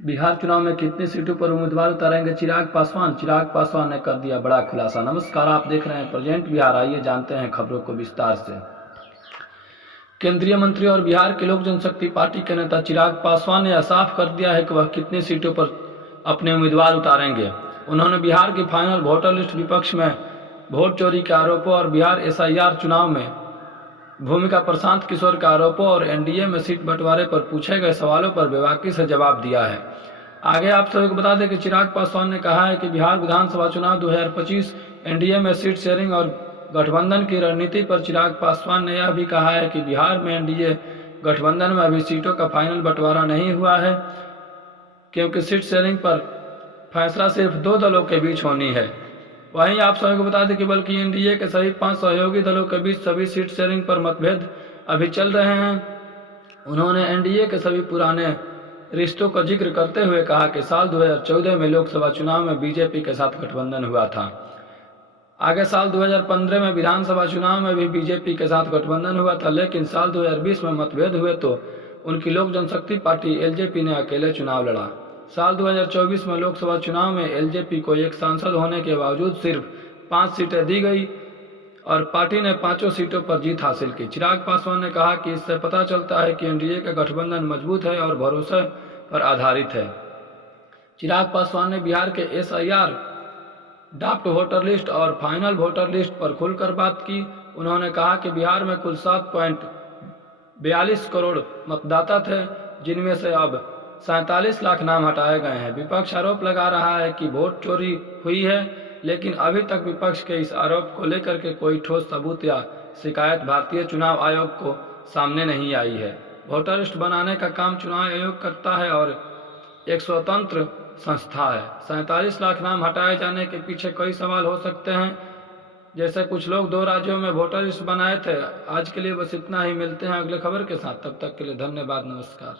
बिहार चुनाव में कितनी सीटों पर उम्मीदवार उतारेंगे चिराग पासवान? चिराग पासवान ने कर दिया बड़ा खुलासा। नमस्कार, आप देख रहे हैं प्रेजेंट बिहार। आइए जानते हैं खबरों को विस्तार से। केंद्रीय मंत्री और बिहार के लोक जनशक्ति पार्टी के नेता चिराग पासवान ने यह साफ कर दिया है कि वह कितनी सीटों पर अपने उम्मीदवार उतारेंगे। उन्होंने बिहार की फाइनल वोटर लिस्ट, विपक्ष में वोट चोरी के आरोपों और बिहार SIR चुनाव में भूमिका प्रशांत किशोर के आरोपों और NDA में सीट बंटवारे पर पूछे गए सवालों पर बेबाकी से जवाब दिया है। आगे आप सभी को बता दें कि चिराग पासवान ने कहा है कि बिहार विधानसभा चुनाव 2025 NDA में सीट शेयरिंग और गठबंधन की रणनीति पर चिराग पासवान ने यह भी कहा है कि बिहार में NDA गठबंधन में अभी सीटों का फाइनल बंटवारा नहीं हुआ है, क्योंकि सीट शेयरिंग पर फैसला सिर्फ 2 दलों के बीच होनी है। वहीं आप सभी को बता दें कि बल्कि NDA के सभी 5 सहयोगी दलों के बीच सभी सीट शेयरिंग पर मतभेद अभी चल रहे हैं। उन्होंने NDA के सभी पुराने रिश्तों का जिक्र करते हुए कहा कि साल 2014 में लोकसभा चुनाव में BJP के साथ गठबंधन हुआ था। आगे साल 2015 में विधानसभा चुनाव में भी BJP के साथ गठबंधन हुआ था, लेकिन साल 2020 में मतभेद हुए तो उनकी लोक जनशक्ति पार्टी LJP ने अकेले चुनाव लड़ा। साल 2024 में लोकसभा चुनाव में LJP को एक सांसद होने के बावजूद सिर्फ 5 सीटें दी गई और पार्टी ने 5 सीटों पर जीत हासिल की। चिराग पासवान ने कहा कि इससे पता चलता है कि NDA का गठबंधन मजबूत है और भरोसे पर आधारित है। चिराग पासवान ने बिहार के SIR, ड्राफ्ट वोटर लिस्ट और फाइनल वोटर लिस्ट पर खुलकर बात की। उन्होंने कहा कि बिहार में कुल 7.42 करोड़ मतदाता थे, जिनमें से अब 47 लाख नाम हटाए गए हैं। विपक्ष आरोप लगा रहा है कि वोट चोरी हुई है, लेकिन अभी तक विपक्ष के इस आरोप को लेकर के कोई ठोस सबूत या शिकायत भारतीय चुनाव आयोग को सामने नहीं आई है। वोटर लिस्ट बनाने का काम चुनाव आयोग करता है और एक स्वतंत्र संस्था है। 47 लाख नाम हटाए जाने के पीछे कई सवाल हो सकते हैं, जैसे कुछ लोग 2 राज्यों में वोटर लिस्ट बनाए थे। आज के लिए बस इतना ही, मिलते हैं अगले खबर के साथ। तब तक के लिए धन्यवाद, नमस्कार।